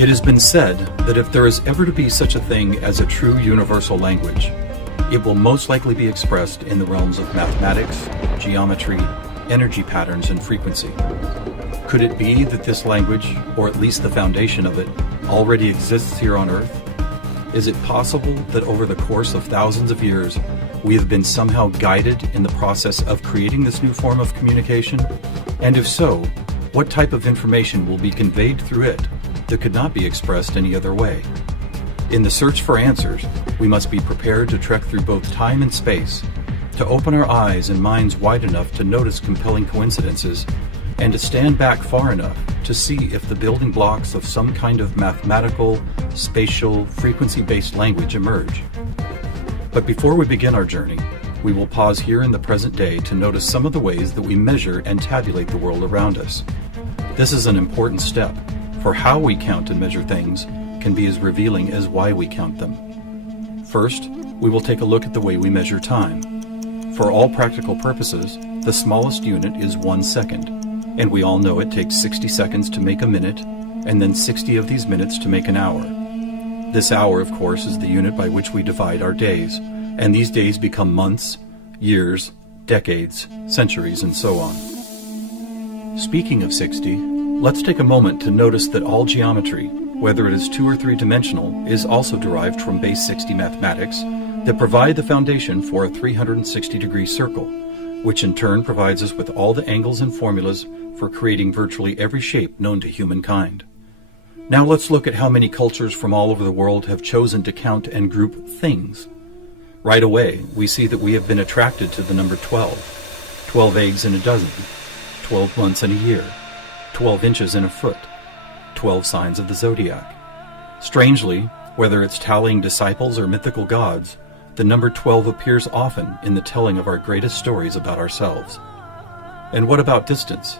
It has been said that if there is ever to be such a thing as a true universal language, it will most likely be expressed in the realms of mathematics, geometry, energy patterns, and frequency. Could it be that this language, or at least the foundation of it, already exists here on Earth? Is it possible that over the course of thousands of years, we have been somehow guided in the process of creating this new form of communication? And if so, what type of information will be conveyed through it that could not be expressed any other way? In the search for answers, we must be prepared to trek through both time and space, to open our eyes and minds wide enough to notice compelling coincidences, and to stand back far enough to see if the building blocks of some kind of mathematical, spatial, frequency-based language emerge. But before we begin our journey, we will pause here in the present day to notice some of the ways that we measure and tabulate the world around us. This is an important step, for how we count and measure things can be as revealing as why we count them. First, we will take a look at the way we measure time. For all practical purposes, the smallest unit is 1 second, and we all know it takes 60 seconds to make a minute, and then 60 of these minutes to make an hour. This hour, of course, is the unit by which we divide our days, and these days become months, years, decades, centuries, and so on. Speaking of 60, let's take a moment to notice that all geometry, whether it is 2 or 3 dimensional, is also derived from base 60 mathematics that provide the foundation for a 360-degree circle, which in turn provides us with all the angles and formulas for creating virtually every shape known to humankind. Now let's look at how many cultures from all over the world have chosen to count and group things. Right away, we see that we have been attracted to the number 12. 12 eggs in a dozen, 12 months in a year, 12 inches in a foot, 12 signs of the zodiac. Strangely, whether it's tallying disciples or mythical gods, the number 12 appears often in the telling of our greatest stories about ourselves. And what about distance?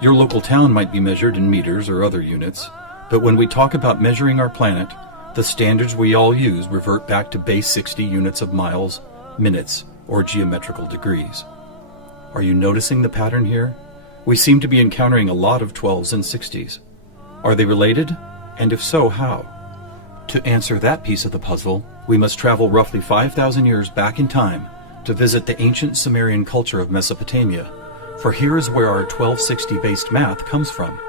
Your local town might be measured in meters or other units, but when we talk about measuring our planet, the standards we all use revert back to base 60 units of miles, minutes, or geometrical degrees. Are you noticing the pattern here? We seem to be encountering a lot of 12s and 60s. Are they related? And if so, how? To answer that piece of the puzzle, we must travel roughly 5,000 years back in time to visit the ancient Sumerian culture of Mesopotamia, for here is where our 1260-based math comes from.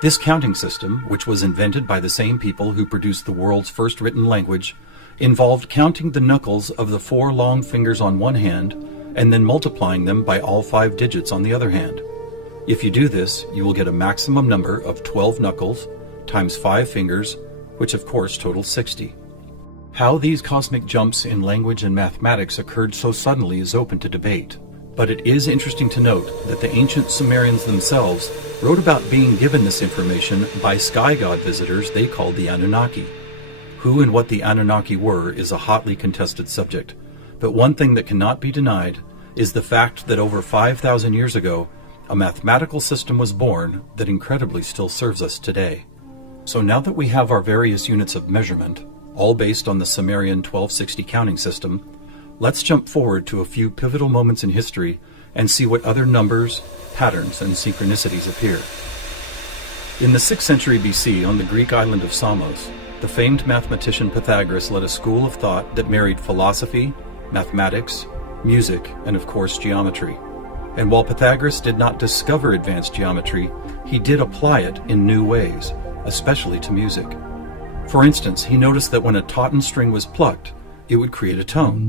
This counting system, which was invented by the same people who produced the world's first written language, involved counting the knuckles of the 4 long fingers on one hand and then multiplying them by all 5 digits on the other hand. If you do this, you will get a maximum number of 12 knuckles times 5 fingers, which of course totals 60. How these cosmic jumps in language and mathematics occurred so suddenly is open to debate. But it is interesting to note that the ancient Sumerians themselves wrote about being given this information by sky god visitors they called the Anunnaki. Who and what the Anunnaki were is a hotly contested subject, but one thing that cannot be denied is the fact that over 5,000 years ago, a mathematical system was born that incredibly still serves us today. So now that we have our various units of measurement, all based on the Sumerian 1260 counting system, let's jump forward to a few pivotal moments in history and see what other numbers, patterns, and synchronicities appear. In the 6th century BC, on the Greek island of Samos, the famed mathematician Pythagoras led a school of thought that married philosophy, mathematics, music, and of course geometry. And while Pythagoras did not discover advanced geometry, he did apply it in new ways, especially to music. For instance, he noticed that when a tauten string was plucked, it would create a tone.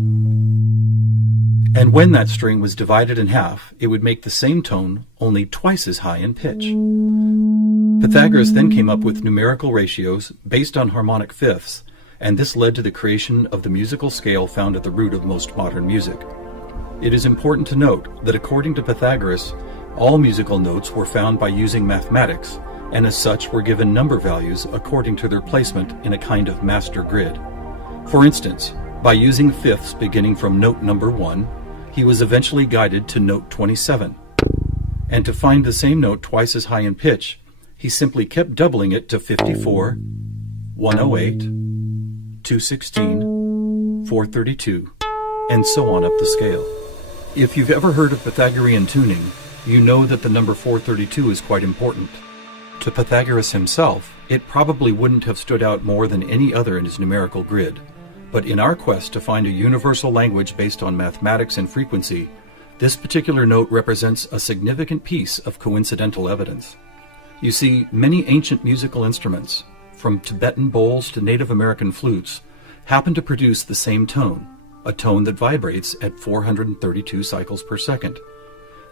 And when that string was divided in half, it would make the same tone only twice as high in pitch. Pythagoras then came up with numerical ratios based on harmonic fifths, and this led to the creation of the musical scale found at the root of most modern music. It is important to note that according to Pythagoras, all musical notes were found by using mathematics, and as such were given number values according to their placement in a kind of master grid. For instance, by using fifths beginning from note number 1, he was eventually guided to note 27. And to find the same note twice as high in pitch, he simply kept doubling it to 54, 108, 216, 432, and so on up the scale. If you've ever heard of Pythagorean tuning, you know that the number 432 is quite important. To Pythagoras himself, it probably wouldn't have stood out more than any other in his numerical grid. But in our quest to find a universal language based on mathematics and frequency, this particular note represents a significant piece of coincidental evidence. You see, many ancient musical instruments, from Tibetan bowls to Native American flutes, happen to produce the same tone, a tone that vibrates at 432 cycles per second.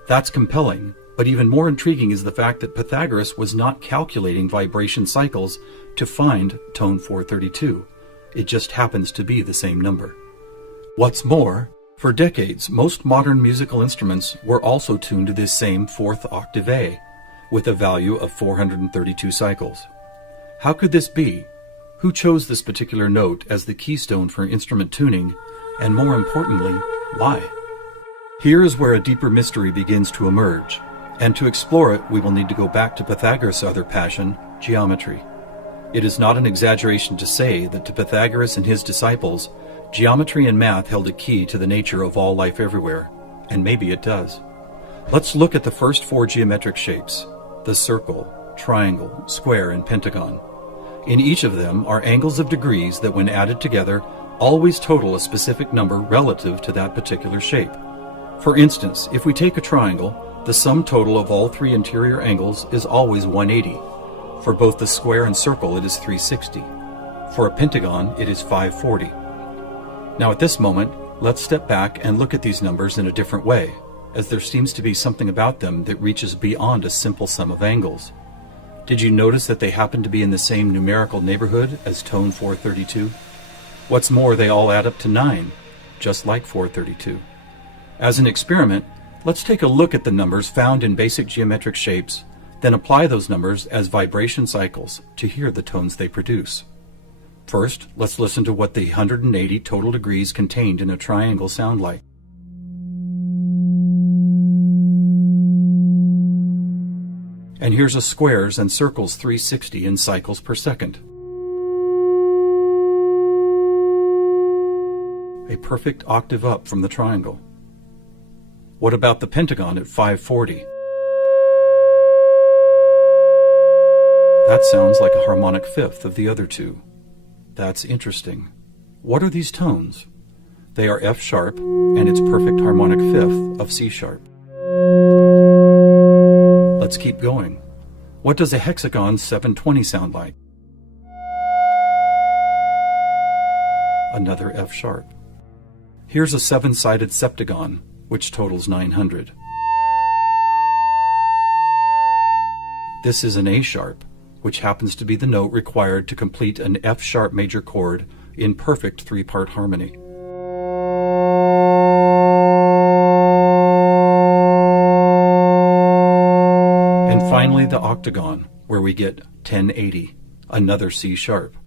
That's compelling, but even more intriguing is the fact that Pythagoras was not calculating vibration cycles to find tone 432. It just happens to be the same number. What's more, for decades, most modern musical instruments were also tuned to this same fourth octave A, with a value of 432 cycles. How could this be? Who chose this particular note as the keystone for instrument tuning, and more importantly, why? Here is where a deeper mystery begins to emerge, and to explore it, we will need to go back to Pythagoras' other passion, geometry. It is not an exaggeration to say that to Pythagoras and his disciples, geometry and math held a key to the nature of all life everywhere, and maybe it does. Let's look at the first four geometric shapes, the circle, triangle, square, and pentagon. In each of them are angles of degrees that, when added together, always total a specific number relative to that particular shape. For instance, if we take a triangle, the sum total of all three interior angles is always 180. For both the square and circle, it is 360. For a pentagon, it is 540. Now at this moment, let's step back and look at these numbers in a different way, as there seems to be something about them that reaches beyond a simple sum of angles. Did you notice that they happen to be in the same numerical neighborhood as tone 432? What's more, they all add up to 9, just like 432. As an experiment, let's take a look at the numbers found in basic geometric shapes, then apply those numbers as vibration cycles to hear the tones they produce. First, let's listen to what the 180 total degrees contained in a triangle sound like. And here's a squares and circles 360 in cycles per second. A perfect octave up from the triangle. What about the pentagon at 540? That sounds like a harmonic fifth of the other two. That's interesting. What are these tones? They are F sharp and its perfect harmonic fifth of C sharp. Let's keep going. What does a hexagon 720 sound like? Another F sharp. Here's a seven-sided septagon, which totals 900. This is an A sharp, which happens to be the note required to complete an F sharp major chord in perfect three-part harmony. And finally the octagon, where we get 1080, another C sharp.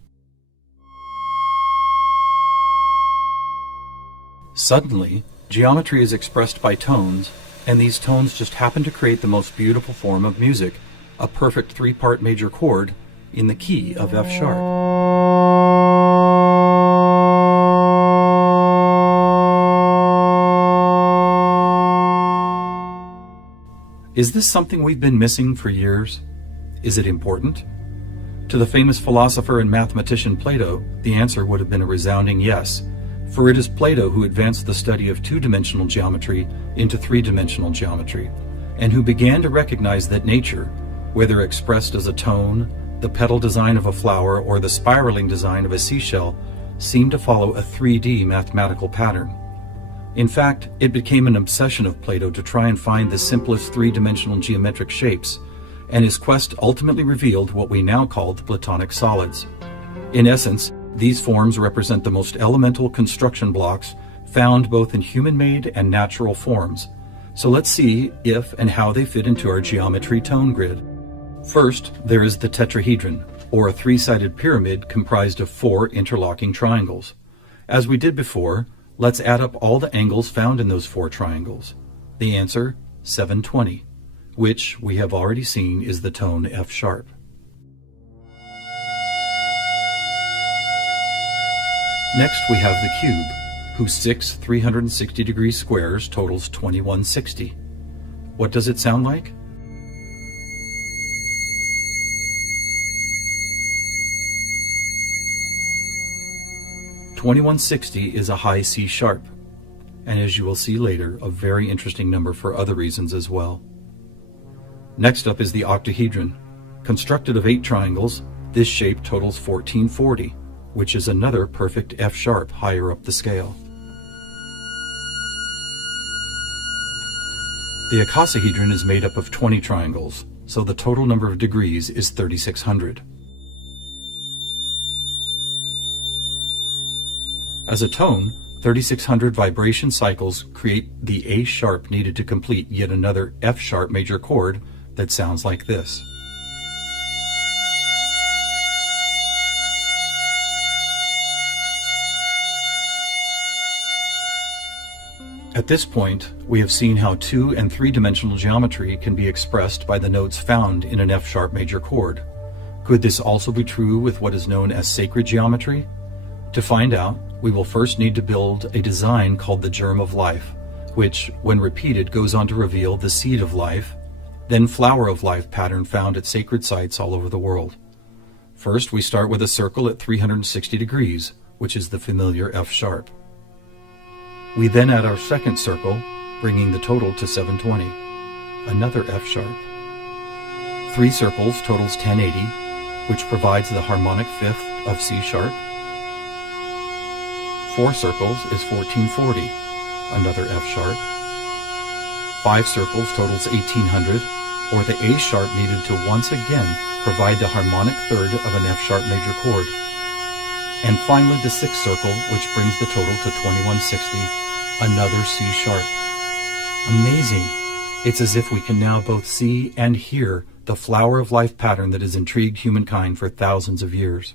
Suddenly, geometry is expressed by tones, and these tones just happen to create the most beautiful form of music, a perfect three-part major chord in the key of F sharp. Is this something we've been missing for years? Is it important? To the famous philosopher and mathematician Plato, the answer would have been a resounding yes, for it is Plato who advanced the study of two-dimensional geometry into three-dimensional geometry, and who began to recognize that nature, whether expressed as a tone, the petal design of a flower, or the spiraling design of a seashell, seemed to follow a 3D mathematical pattern. In fact, it became an obsession of Plato to try and find the simplest three-dimensional geometric shapes, and his quest ultimately revealed what we now call the Platonic solids. In essence, these forms represent the most elemental construction blocks found both in human-made and natural forms. So let's see if and how they fit into our geometry tone grid. First, there is the tetrahedron, or a three-sided pyramid comprised of four interlocking triangles. As we did before, let's add up all the angles found in those four triangles. The answer, 720, which we have already seen is the tone F sharp. Next, we have the cube, whose six 360-degree squares totals 2160. What does it sound like? 2160 is a high C sharp, and as you will see later, a very interesting number for other reasons as well. Next up is the octahedron. Constructed of 8 triangles, this shape totals 1440, which is another perfect F sharp higher up the scale. The icosahedron is made up of 20 triangles, so the total number of degrees is 3600. As a tone, 3600 vibration cycles create the A sharp needed to complete yet another F sharp major chord that sounds like this. At this point, we have seen how 2- and 3-dimensional geometry can be expressed by the notes found in an F sharp major chord. Could this also be true with what is known as sacred geometry? To find out, we will first need to build a design called the germ of life, which, when repeated, goes on to reveal the seed of life, then flower of life pattern found at sacred sites all over the world. First, we start with a circle at 360 degrees, which is the familiar F sharp. We then add our second circle, bringing the total to 720, another F sharp. 3 circles totals 1080, which provides the harmonic fifth of C sharp. 4 circles is 1440, another F sharp. 5 circles totals 1800, or the A sharp needed to once again provide the harmonic third of an F sharp major chord. And finally the 6th circle, which brings the total to 2160, another C sharp. Amazing! It's as if we can now both see and hear the flower of life pattern that has intrigued humankind for thousands of years.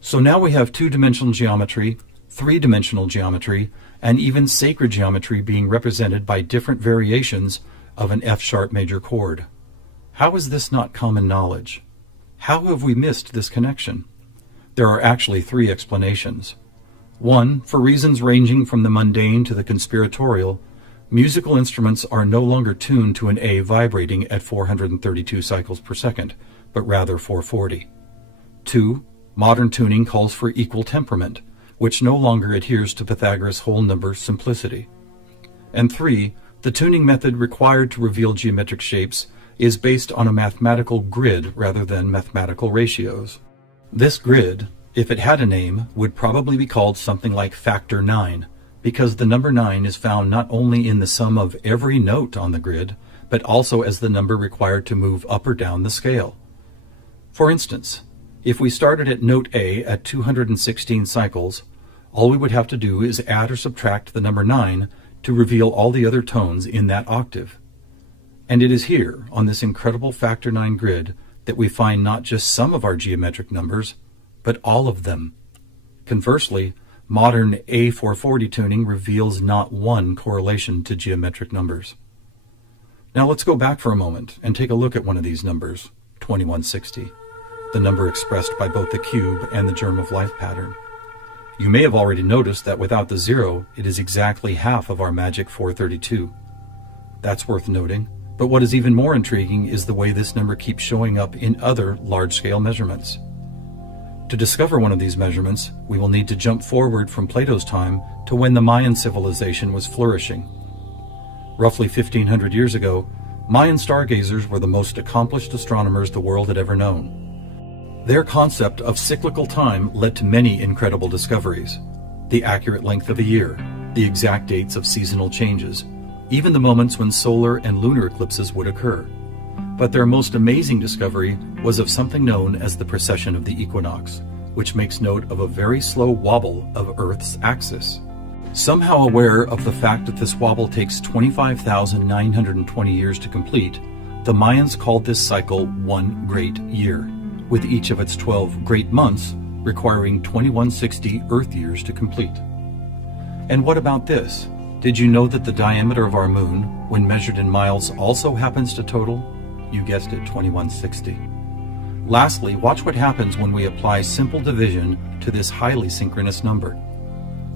So now we have 2-dimensional geometry, 3-dimensional geometry, and even sacred geometry being represented by different variations of an F sharp major chord. How is this not common knowledge? How have we missed this connection? There are actually 3 explanations. 1, for reasons ranging from the mundane to the conspiratorial, musical instruments are no longer tuned to an A vibrating at 432 cycles per second, but rather 440. 2, modern tuning calls for equal temperament, which no longer adheres to Pythagoras' whole number simplicity. And 3, the tuning method required to reveal geometric shapes is based on a mathematical grid rather than mathematical ratios. This grid, if it had a name, would probably be called something like factor 9, because the number 9 is found not only in the sum of every note on the grid, but also as the number required to move up or down the scale. For instance, if we started at note A at 216 cycles, all we would have to do is add or subtract the number 9 to reveal all the other tones in that octave. And it is here, on this incredible factor 9 grid, that we find not just some of our geometric numbers, but all of them. Conversely, modern A440 tuning reveals not one correlation to geometric numbers. Now let's go back for a moment and take a look at one of these numbers, 2160, the number expressed by both the cube and the germ of life pattern. You may have already noticed that without the 0, it is exactly half of our magic 432. That's worth noting, but what is even more intriguing is the way this number keeps showing up in other large-scale measurements. To discover one of these measurements, we will need to jump forward from Plato's time to when the Mayan civilization was flourishing. Roughly 1500 years ago, Mayan stargazers were the most accomplished astronomers the world had ever known. Their concept of cyclical time led to many incredible discoveries: the accurate length of a year, the exact dates of seasonal changes, even the moments when solar and lunar eclipses would occur. But their most amazing discovery was of something known as the precession of the equinox, which makes note of a very slow wobble of Earth's axis. Somehow aware of the fact that this wobble takes 25,920 years to complete, the Mayans called this cycle one great year, with each of its 12 great months requiring 2160 Earth years to complete. And what about this? Did you know that the diameter of our moon, when measured in miles, also happens to total, you guessed it, 2160? Lastly, watch what happens when we apply simple division to this highly synchronous number.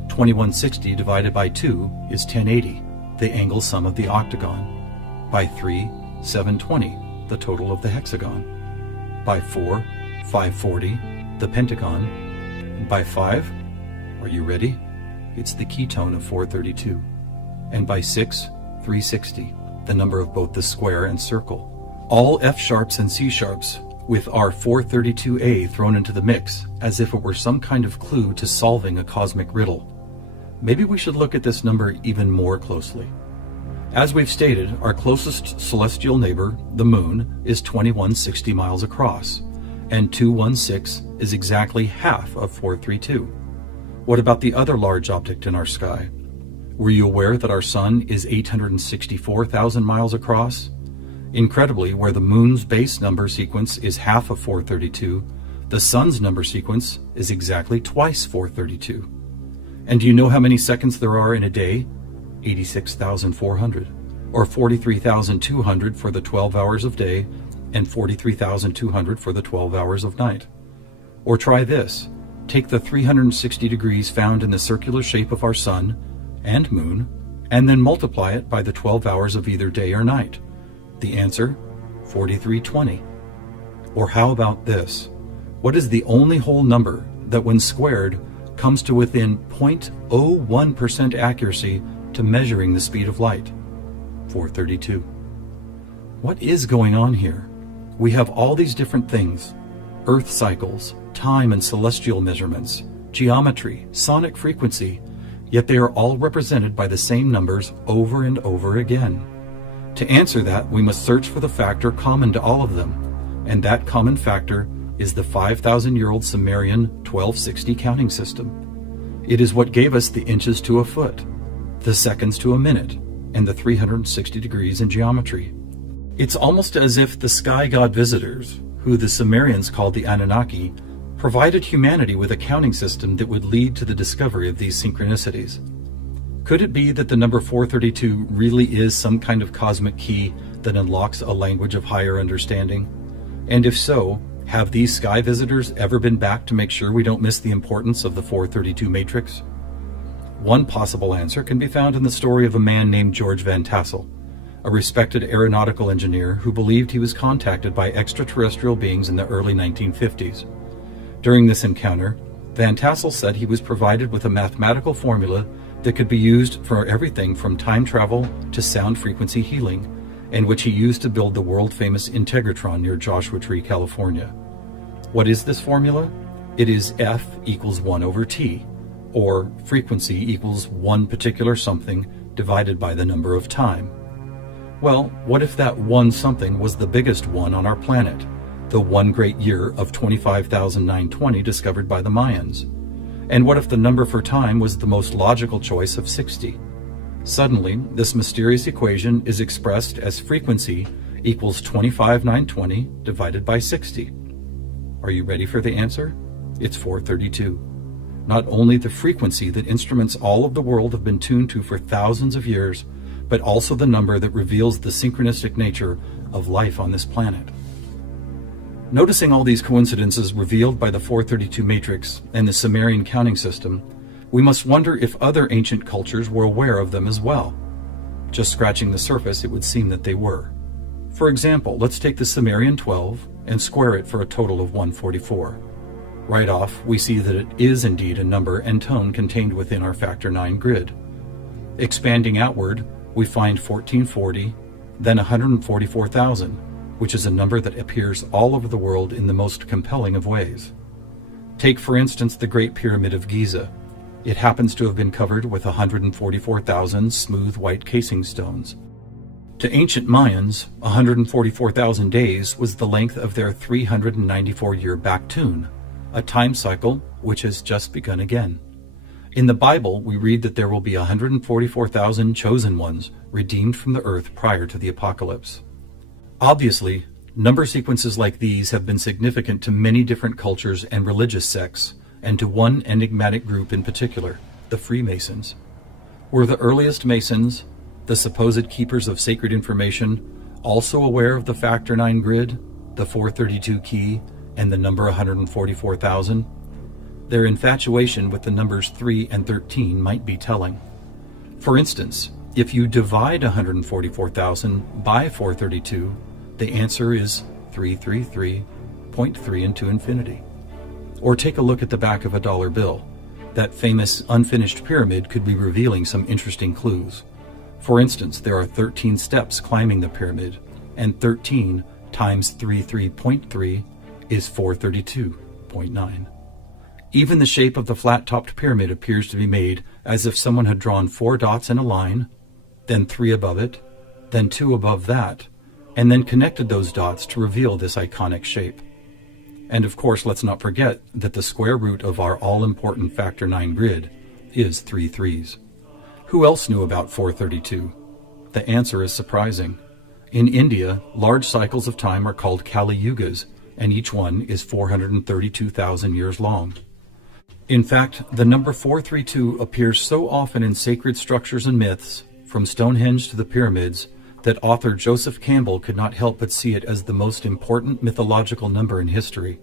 2160 divided by 2 is 1080, the angle sum of the octagon. By 3, 720, the total of the hexagon. By 4, 540, the pentagon. By 5, Are you ready? It's the ketone of 432. And by 6, 360, the number of both the square and circle. All F sharps and C sharps, with our 432A thrown into the mix, as if it were some kind of clue to solving a cosmic riddle. Maybe we should look at this number even more closely. As we've stated, our closest celestial neighbor, the Moon, is 2160 miles across, and 216 is exactly half of 432. What about the other large object in our sky? Were you aware that our Sun is 864,000 miles across? Incredibly, where the Moon's base number sequence is half of 432, the Sun's number sequence is exactly twice 432. And do you know how many seconds there are in a day? 86,400, or 43,200 for the 12 hours of day, and 43,200 for the 12 hours of night. Or try this. Take the 360 degrees found in the circular shape of our Sun and Moon, and then multiply it by the 12 hours of either day or night. The answer, 4320. Or how about this? What is the only whole number that when squared comes to within 0.01% accuracy to measuring the speed of light? 432. What is going on here? We have all these different things: Earth cycles, time and celestial measurements, geometry, sonic frequency, yet they are all represented by the same numbers over and over again. To answer that, we must search for the factor common to all of them, and that common factor is the 5,000-year-old Sumerian 1260 counting system. It is what gave us the inches to a foot, the seconds to a minute, and the 360 degrees in geometry. It's almost as if the sky god visitors, who the Sumerians called the Anunnaki, provided humanity with a counting system that would lead to the discovery of these synchronicities. Could it be that the number 432 really is some kind of cosmic key that unlocks a language of higher understanding? And if so, have these sky visitors ever been back to make sure we don't miss the importance of the 432 matrix? One possible answer can be found in the story of a man named George Van Tassel, a respected aeronautical engineer who believed he was contacted by extraterrestrial beings in the early 1950s. During this encounter, Van Tassel said he was provided with a mathematical formula that could be used for everything from time travel to sound frequency healing, and which he used to build the world-famous Integratron near Joshua Tree, California. What is this formula? It is F equals 1 over T, or frequency equals one particular something divided by the number of time. Well, what if that one something was the biggest one on our planet, the one great year of 25,920 discovered by the Mayans? And what if the number for time was the most logical choice of 60? Suddenly, this mysterious equation is expressed as frequency equals 25,920 divided by 60. Are you ready for the answer? It's 432. Not only the frequency that instruments all of the world have been tuned to for thousands of years, but also the number that reveals the synchronistic nature of life on this planet. Noticing all these coincidences revealed by the 432 matrix and the Sumerian counting system, we must wonder if other ancient cultures were aware of them as well. Just scratching the surface, it would seem that they were. For example, let's take the Sumerian 12 and square it for a total of 144. Right off, we see that it is indeed a number and tone contained within our factor 9 grid. Expanding outward, we find 1440, then 144,000, which is a number that appears all over the world in the most compelling of ways. Take, for instance, the Great Pyramid of Giza. It happens to have been covered with 144,000 smooth white casing stones. To ancient Mayans, 144,000 days was the length of their 394-year back tune, a time cycle which has just begun again. In the Bible, we read that there will be 144,000 chosen ones redeemed from the earth prior to the apocalypse. Obviously, number sequences like these have been significant to many different cultures and religious sects, and to one enigmatic group in particular, the Freemasons. Were the earliest Masons, the supposed keepers of sacred information, also aware of the factor 9 grid, the 432 key, and the number 144,000? Their infatuation with the numbers 3 and 13 might be telling. For instance, if you divide 144,000 by 432, the answer is 333.3 into infinity. Or take a look at the back of a dollar bill. That famous unfinished pyramid could be revealing some interesting clues. For instance, there are 13 steps climbing the pyramid, and 13 times 33.3 is 432.9. Even the shape of the flat-topped pyramid appears to be made as if someone had drawn 4 dots in a line, then 3 above it, then 2 above that, and then connected those dots to reveal this iconic shape. And of course, let's not forget that the square root of our all-important factor 9 grid is 3 threes. Who else knew about 432? The answer is surprising. In India, large cycles of time are called Kali Yugas, and each one is 432,000 years long. In fact, the number 432 appears so often in sacred structures and myths, from Stonehenge to the pyramids, that author Joseph Campbell could not help but see it as the most important mythological number in history.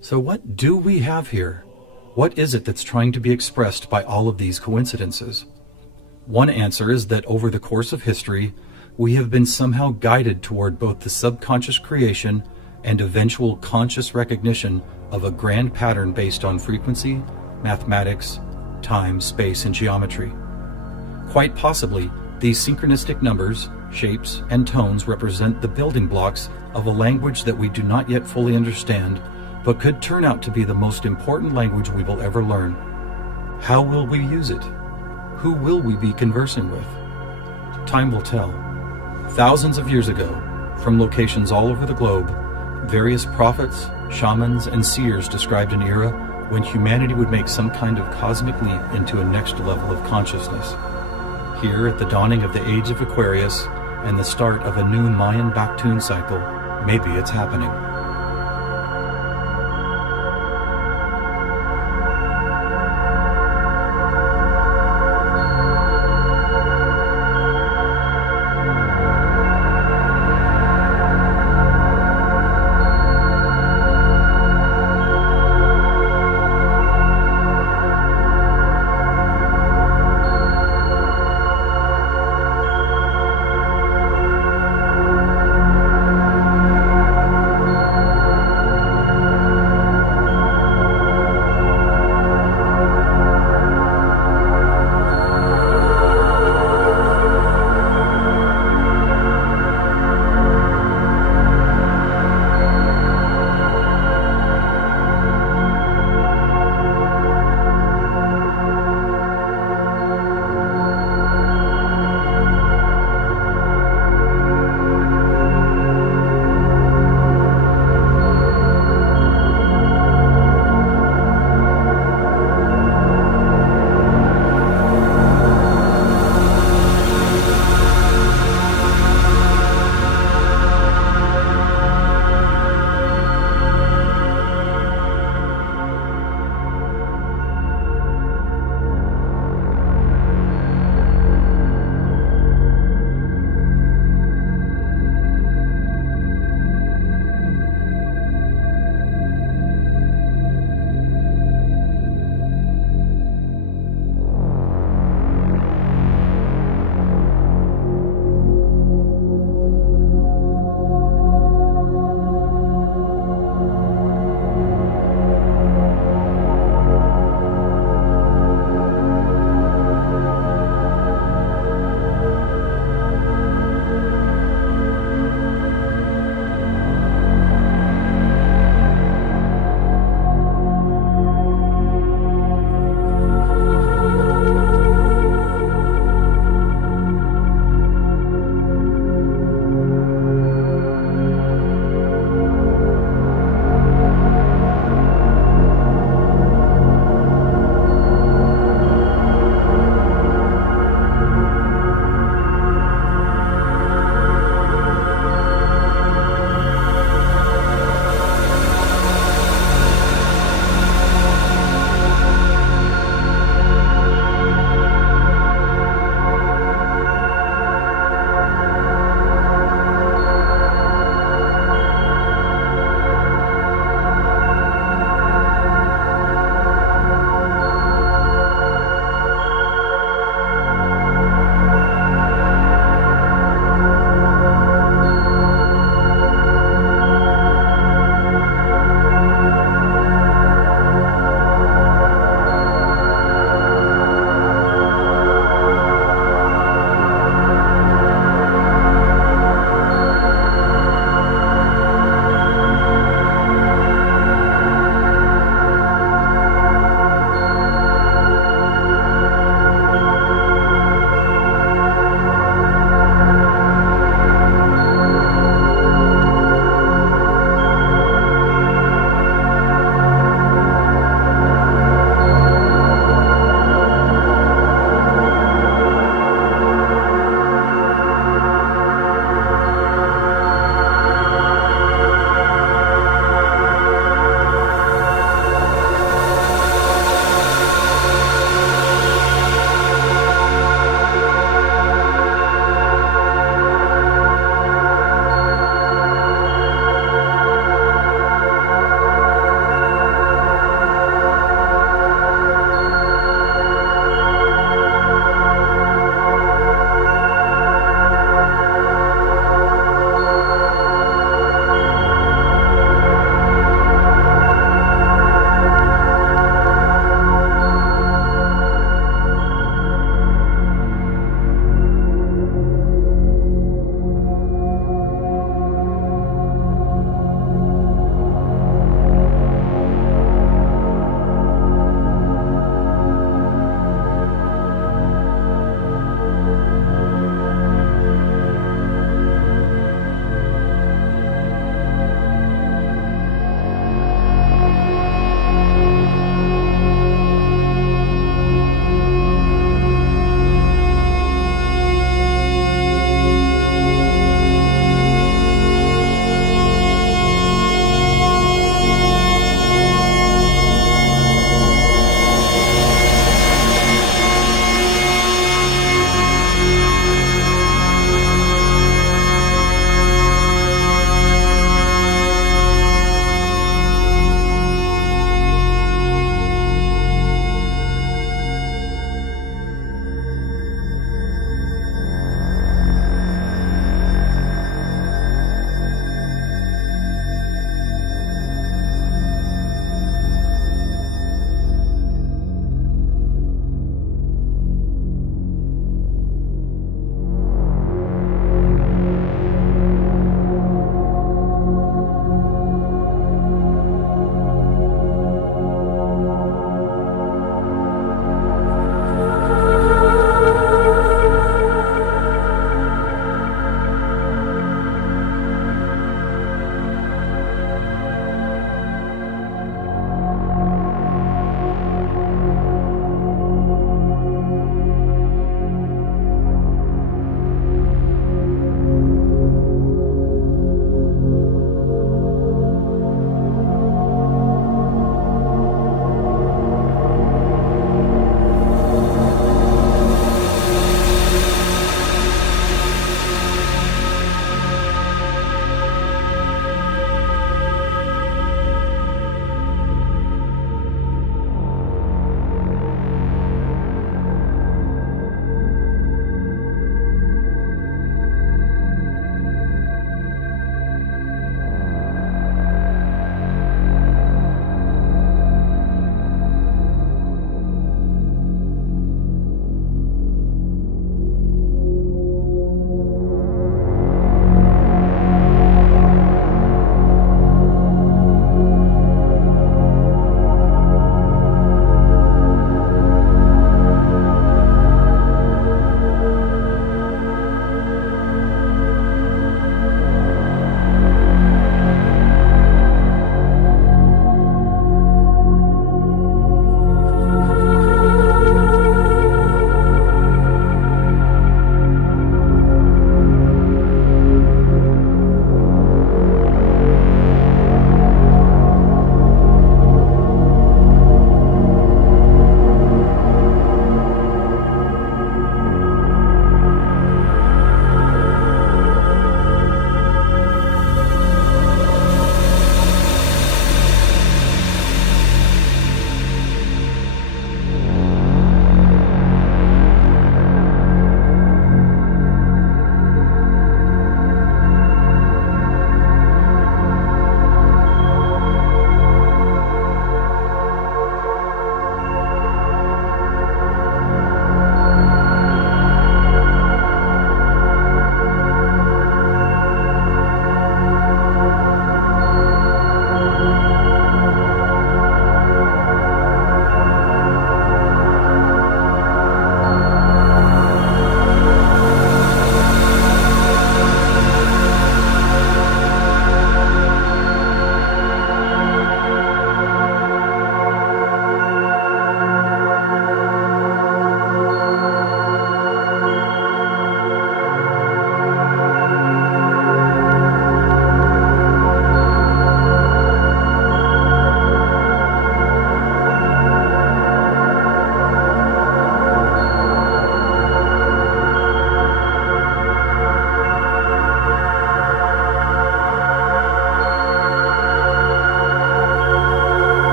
So what do we have here? What is it that's trying to be expressed by all of these coincidences? One answer is that over the course of history, we have been somehow guided toward both the subconscious creation and eventual conscious recognition of a grand pattern based on frequency, mathematics, time, space, and geometry. Quite possibly, these synchronistic numbers, shapes, and tones represent the building blocks of a language that we do not yet fully understand, but could turn out to be the most important language we will ever learn. How will we use it? Who will we be conversing with? Time will tell. Thousands of years ago, from locations all over the globe, various prophets, shamans, and seers described an era when humanity would make some kind of cosmic leap into a next level of consciousness. Here, at the dawning of the age of Aquarius and the start of a new Mayan Baktun cycle, maybe it's happening.